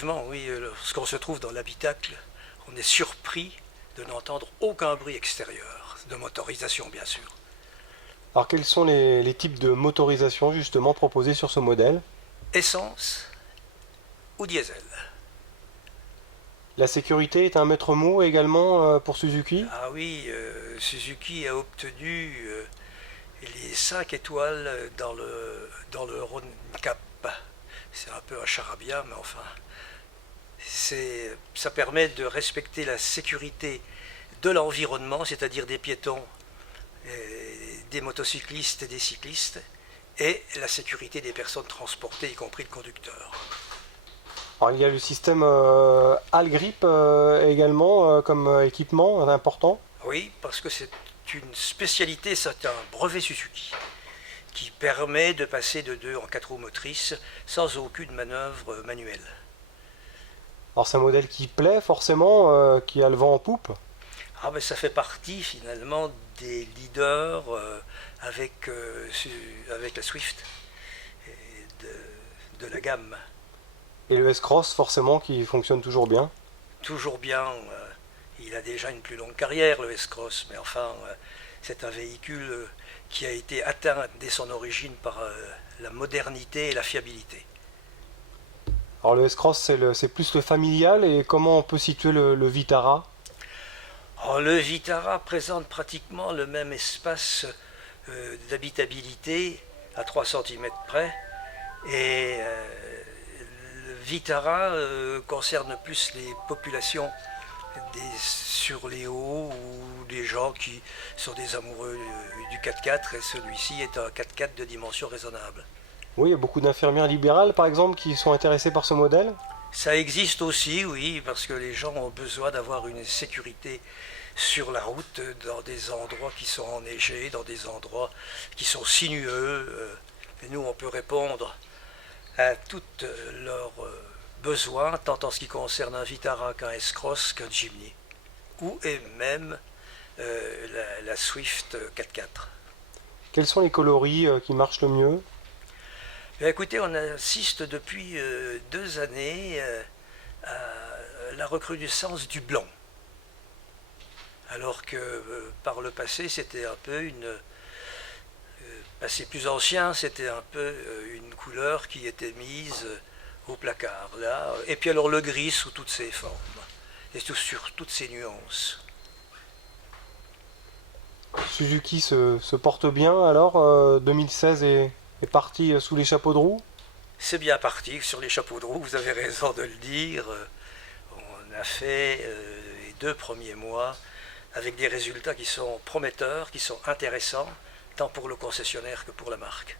effectivement, oui, lorsqu'on se trouve dans l'habitacle, on est surpris de n'entendre aucun bruit extérieur, de motorisation bien sûr. Alors quels sont les types de motorisation justement proposés sur ce modèle? Essence ou diesel? La sécurité est un maître mot également pour Suzuki. Ah oui, Suzuki a obtenu les 5 étoiles dans le Rhône Cap. C'est un peu un charabia, mais enfin, ça permet de respecter la sécurité de l'environnement, c'est-à-dire des piétons, des motocyclistes et des cyclistes, et la sécurité des personnes transportées, y compris le conducteur. Alors, il y a le système Algrip également comme équipement important. Oui, parce que c'est une spécialité, c'est un brevet Suzuki qui permet de passer de 2 en 4 roues motrices sans aucune manœuvre manuelle. Alors c'est un modèle qui plaît forcément, qui a le vent en poupe. Ah ben ça fait partie finalement des leaders avec la Swift de la gamme. Et le S-Cross forcément qui fonctionne toujours bien. Toujours bien, il a déjà une plus longue carrière le S-Cross, mais enfin c'est un véhicule qui a été atteint dès son origine par la modernité et la fiabilité. Alors le S-Cross c'est plus le familial et comment on peut situer le Vitara? Alors, le Vitara présente pratiquement le même espace d'habitabilité à 3 cm près et le Vitara concerne plus les populations sur les hauts ou des gens qui sont des amoureux du 4x4 et celui-ci est un 4x4 de dimension raisonnable. Oui, il y a beaucoup d'infirmières libérales par exemple qui sont intéressées par ce modèle. Ça existe aussi, oui, parce que les gens ont besoin d'avoir une sécurité sur la route dans des endroits qui sont enneigés, dans des endroits qui sont sinueux. Et nous, on peut répondre à tous leurs besoins, tant en ce qui concerne un Vitara qu'un S-Cross, qu'un Jimny, ou et même la Swift 4x4. Quels sont les coloris qui marchent le mieux? Bien, écoutez, on assiste depuis 2 années à la recrudescence du blanc. Alors que par le passé, c'était un peu passé plus ancien, c'était un peu une couleur qui était mise au placard. Là. Et puis alors le gris sous toutes ses formes, et sur toutes ses nuances. Suzuki se porte bien alors, 2016 est parti sous les chapeaux de roue. C'est bien parti sur les chapeaux de roue, vous avez raison de le dire. On a fait les 2 premiers mois avec des résultats qui sont prometteurs, qui sont intéressants, tant pour le concessionnaire que pour la marque.